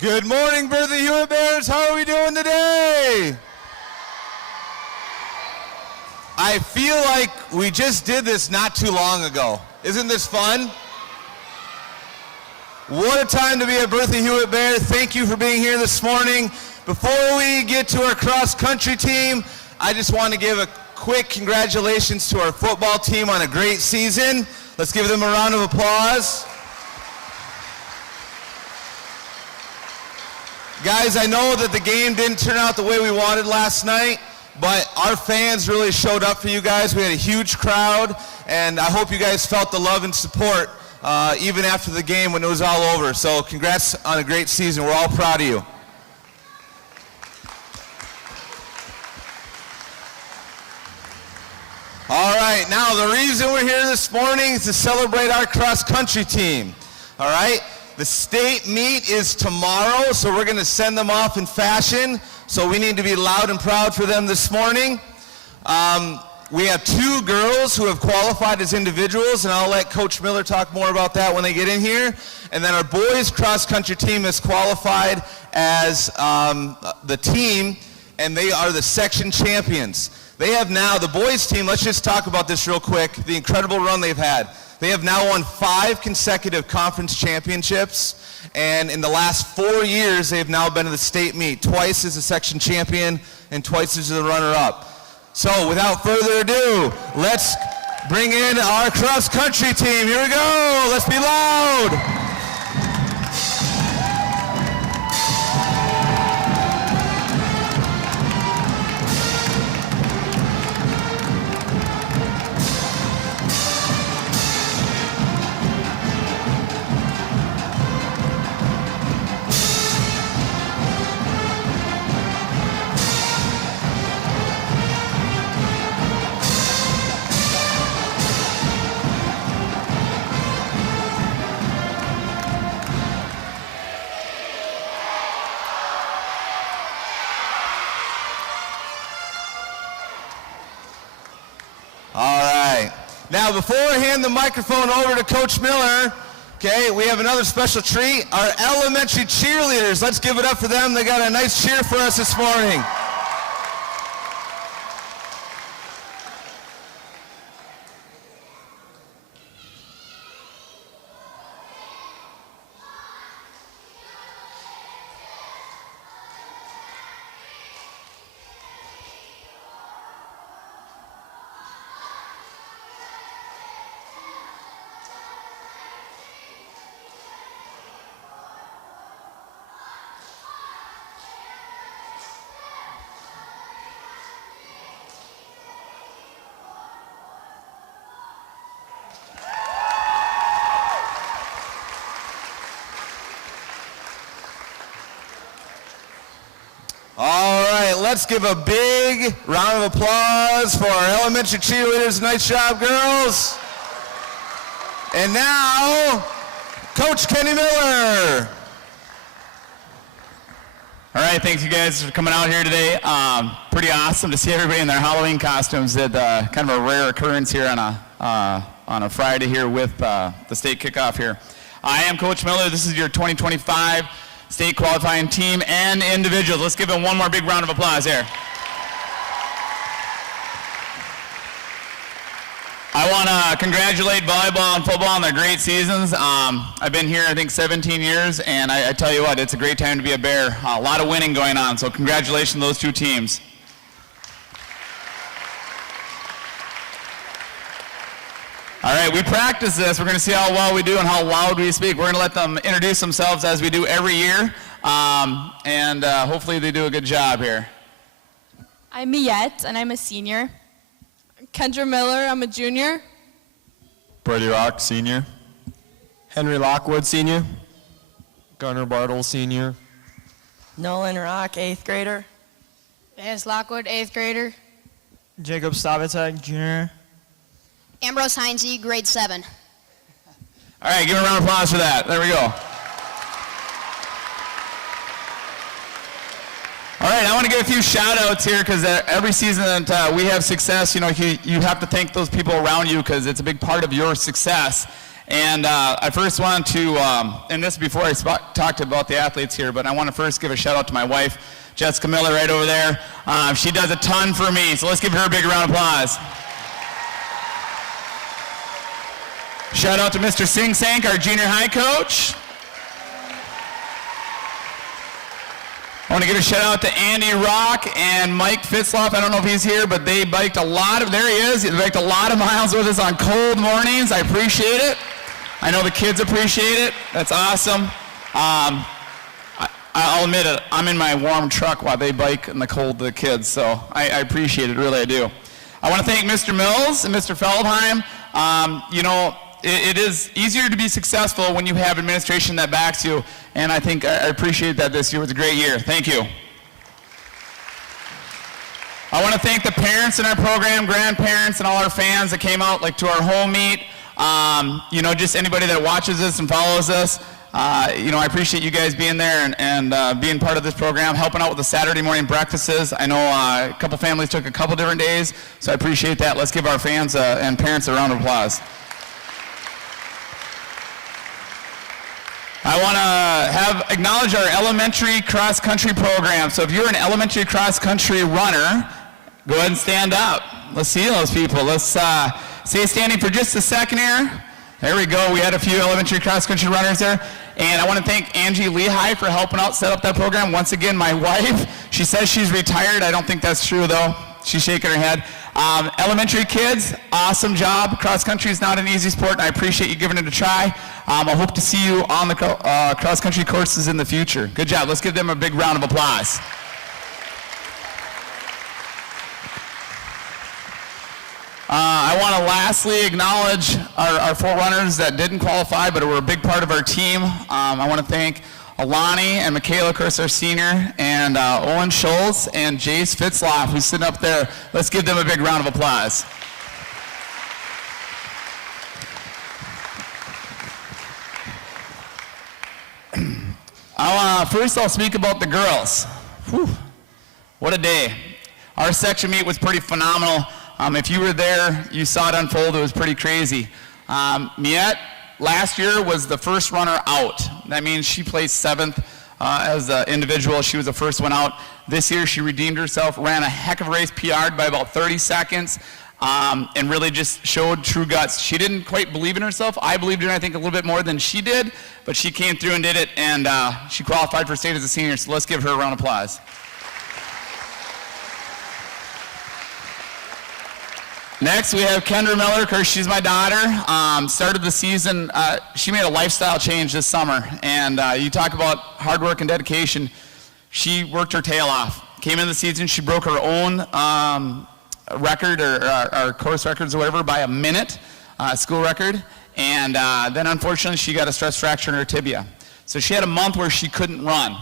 Good morning, Bertha-Hewitt Bears. How are we doing today? I feel like we just did this not too long ago. Isn't this fun? What a time to be a Bertha-Hewitt Bear. Thank you for being here this morning. Before we get to our cross-country team, I just want to give a quick congratulations to our football team on a great season. Let's give them a round of applause. Guys, I know that the game didn't turn out the way we wanted last night, but our fans really showed up for you guys. We had a huge crowd, and I hope you guys felt the love and support even after the game when it was all over. So congrats on a great season. We're all proud of you. All right, now the reason we're here this morning is to celebrate our cross-country team. All right? The state meet is tomorrow, so we're going to send them off in fashion. So we need to be loud and proud for them this morning. We have two girls who have qualified as individuals, and I'll let Coach Miller talk more about that when they get in here. And then our boys cross-country team is qualified as the team, and they are the section champions. They have now, the boys team, let's just talk about this real quick, the incredible run they've had. They have now won 5 consecutive conference championships, and in the last 4 years, they've now been to the state meet, twice as a section champion and twice as the runner-up. So without further ado, let's bring in our cross-country team. Here we go. Let's be loud. All right. Now, before I hand the microphone over to Coach Miller, okay, we have another special treat. Our elementary cheerleaders. Let's give it up for them. They got a nice cheer for us this morning. All right, let's give a big round of applause for our elementary cheerleaders. Nice job, girls. And now, Coach Kenny Miller. All right, thanks you guys for coming out here today. Pretty awesome to see everybody in their Halloween costumes. It's kind of a rare occurrence here on a Friday here with the state kickoff here. I am Coach Miller. This is your 2025 state qualifying team and individuals. Let's give them one more big round of applause here. I want to congratulate volleyball and football on their great seasons. I've been here, I think, 17 years, and I tell you what, it's a great time to be a Bear. A lot of winning going on, so congratulations to those two teams. All right, we practice this. We're going to see how well we do and how loud we speak. We're going to let them introduce themselves as we do every year, and hopefully they do a good job here. I'm Miette, and I'm a senior. Kendra Miller, I'm a junior. Brady Rock, senior. Henry Lockwood, senior. Gunnar Bartle, senior. Nolan Rock, 8th grader. Vance Lockwood, 8th grader. Jacob Stavitek, junior. Ambrose Heinze, grade 7. All right, give a round of applause for that. There we go. All right, I want to give a few shout-outs here because every season that we have success, you know, you have to thank those people around you because it's a big part of your success. And I first want to, and this before I talked about the athletes here, but I want to first give a shout out to my wife, Jessica Miller, right over there. She does a ton for me, so let's give her a big round of applause. Shout out to Mr. Sing Sank, our junior high coach. I want to give a shout out to Andy Rock and Mike Fitzloff. I don't know if he's here, but they biked a lot of, there he is, they biked a lot of miles with us on cold mornings. I appreciate it. I know the kids appreciate it. That's awesome. I'll admit it, I'm in my warm truck while they bike in the cold to the kids, so I appreciate it, really I do. I want to thank Mr. Mills and Mr. Feldheim. You know, it is easier to be successful when you have administration that backs you, and I think I appreciate that this year was a great year. Thank you. I want to thank the parents in our program, grandparents, and all our fans that came out like to our home meet. You know, just anybody that watches us and follows us. You know, I appreciate you guys being there and being part of this program, helping out with the Saturday morning breakfasts. I know a couple families took a couple different days, so I appreciate that. Let's give our fans and parents a round of applause. I want to acknowledge our elementary cross-country program. So if you're an elementary cross-country runner, go ahead and stand up. Let's see those people. Let's stay standing for just a second here. There we go. We had a few elementary cross-country runners there. And I want to thank Angie Lehigh for helping out set up that program. Once again, my wife, she says she's retired. I don't think that's true, though. She's shaking her head. Elementary kids, awesome job. Cross-country is not an easy sport, and I appreciate you giving it a try. I hope to see you on the cross-country courses in the future. Good job. Let's give them a big round of applause. I want to lastly acknowledge our 4 runners that didn't qualify but were a big part of our team. I want to thank Alani and Michaela, of course, our senior, and Owen Schultz and Jace Fitzloff, who's sitting up there. Let's give them a big round of applause. First I'll speak about the girls. Whew, what a day. Our section meet was pretty phenomenal. If you were there, you saw it unfold. It was pretty crazy. Miette, last year, was the first runner out. That means she placed 7th as an individual. She was the first one out. This year, she redeemed herself, ran a heck of a race, PR'd by about 30 seconds, and really just showed true guts. She didn't quite believe in herself. I believed in her, I think, a little bit more than she did, but she came through and did it, and she qualified for state as a senior, so let's give her a round of applause. Next, we have Kendra Miller. Of course, she's my daughter. Started the season, she made a lifestyle change this summer. And you talk about hard work and dedication. She worked her tail off. Came in the season, she broke her own record, or our course records or whatever, by a minute, school record. And then unfortunately, she got a stress fracture in her tibia. So she had a month where she couldn't run.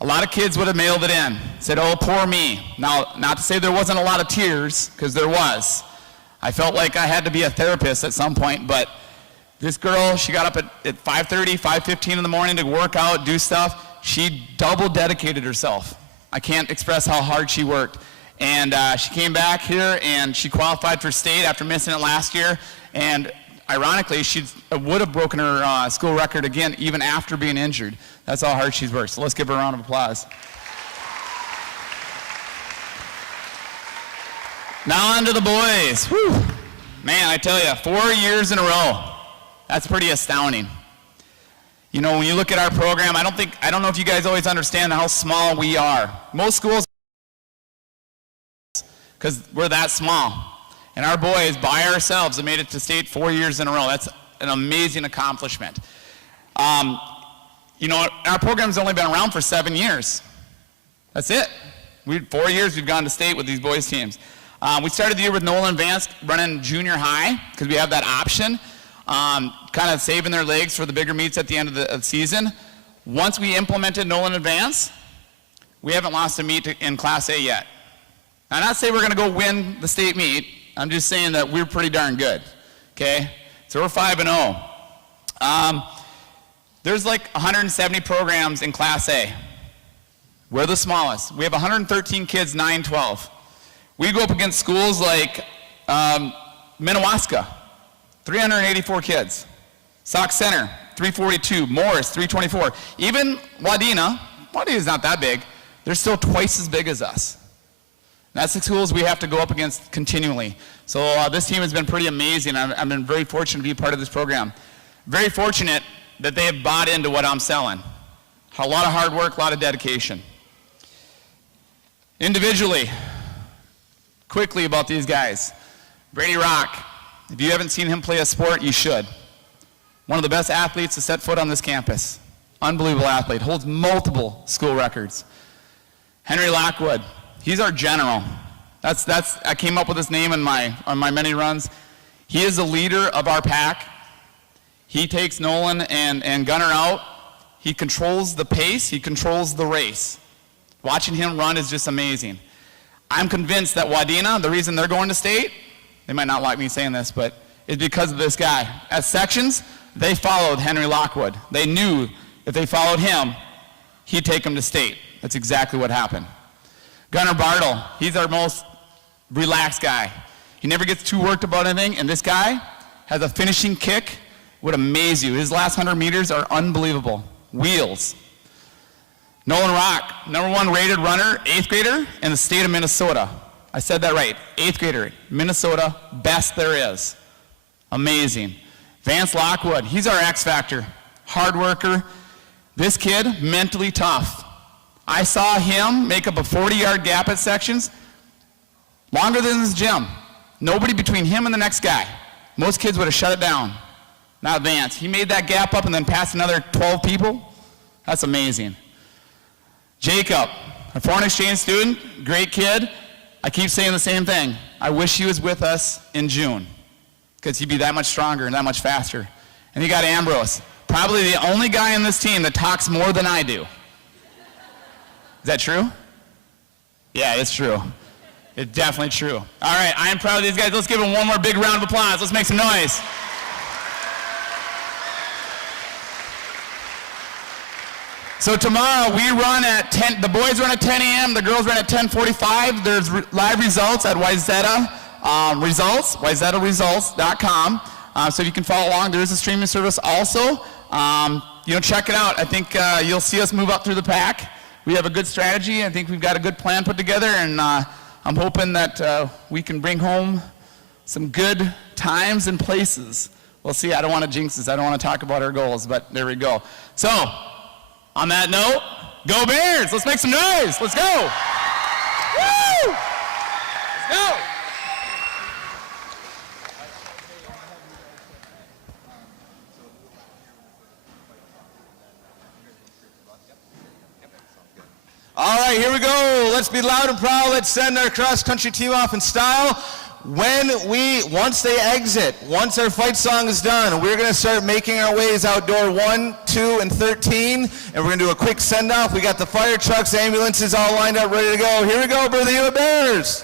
A lot of kids would have mailed it in, said, oh, poor me. Now, not to say there wasn't a lot of tears, because there was. I felt like I had to be a therapist at some point, but this girl, she got up at 5:30, 5:15 in the morning to work out, do stuff. She double dedicated herself. I can't express how hard she worked. And she came back here, and she qualified for state after missing it last year. And ironically, she would have broken her school record again, even after being injured. That's how hard she's worked. So let's give her a round of applause. Now on to the boys. Whew. Man, I tell you, 4 years in a row. That's pretty astounding. You know, when you look at our program, I don't know if you guys always understand how small we are. Most schools, because we're that small. And our boys, by ourselves, have made it to state 4 years in a row. That's an amazing accomplishment. You know, our program's only been around for 7 years. That's it. 4 years we've gone to state with these boys teams. We started the year with Nolan Vance running junior high, because we have that option, kind of saving their legs for the bigger meets at the end of the season. Once we implemented Nolan Advance, we haven't lost a meet in Class A yet. I'm not saying we're going to go win the state meet. I'm just saying that we're pretty darn good, okay? So we're 5-0. There's like 170 programs in Class A. We're the smallest. We have 113 kids, 9-12. We go up against schools like Minnewaska, 384 kids. Sauk Center, 342. Morris, 324. Even Wadena—Wadena's not that big. They're still twice as big as us. That's the schools we have to go up against continually. So this team has been pretty amazing. I've been very fortunate to be part of this program. Very fortunate that they have bought into what I'm selling. A lot of hard work, a lot of dedication. Individually, quickly about these guys. Brady Rock, if you haven't seen him play a sport, you should. One of the best athletes to set foot on this campus. Unbelievable athlete, holds multiple school records. Henry Lockwood, he's our general. I came up with his name on my many runs. He is the leader of our pack. He takes Nolan and Gunner out. He controls the pace, he controls the race. Watching him run is just amazing. I'm convinced that Wadena, the reason they're going to state, they might not like me saying this, but it's because of this guy. At sections, they followed Henry Lockwood. They knew if they followed him, he'd take them to state. That's exactly what happened. Gunnar Bartle, he's our most relaxed guy. He never gets too worked about anything, and this guy has a finishing kick, would amaze you. His last 100 meters are unbelievable. Wheels. Nolan Rock, #1 rated runner, 8th grader in the state of Minnesota. I said that right, 8th grader, Minnesota, best there is. Amazing. Vance Lockwood, he's our X factor, hard worker. This kid, mentally tough. I saw him make up a 40-yard gap at sections, longer than this gym. Nobody between him and the next guy. Most kids would have shut it down. Not Vance. He made that gap up and then passed another 12 people. That's amazing. Jacob, a foreign exchange student, great kid. I keep saying the same thing. I wish he was with us in June because he'd be that much stronger and that much faster. And you got Ambrose, probably the only guy in this team that talks more than I do. Is that true? Yeah, it's true. It's definitely true. All right, I am proud of these guys. Let's give them one more big round of applause. Let's make some noise. So tomorrow we run at 10, the boys run at 10 a.m., the girls run at 10:45. There's live results at Wayzata Results, WayzataResults.com. So you can follow along. There is a streaming service also. Check it out. I think you'll see us move up through the pack. We have a good strategy. I think we've got a good plan put together, and I'm hoping that we can bring home some good times and places. We'll see. I don't want to jinx this. I don't want to talk about our goals, but there we go. So, on that note, go Bears! Let's make some noise! Let's go! Woo! Let's go! All right, here we go. Let's be loud and proud. Let's send our cross-country team off in style. Once they exit, once our fight song is done, we're going to start making our ways outdoor 1, 2, and 13, and we're going to do a quick send-off. We got the fire trucks, ambulances all lined up, ready to go. Here we go, Bertha-Hewitt Bears.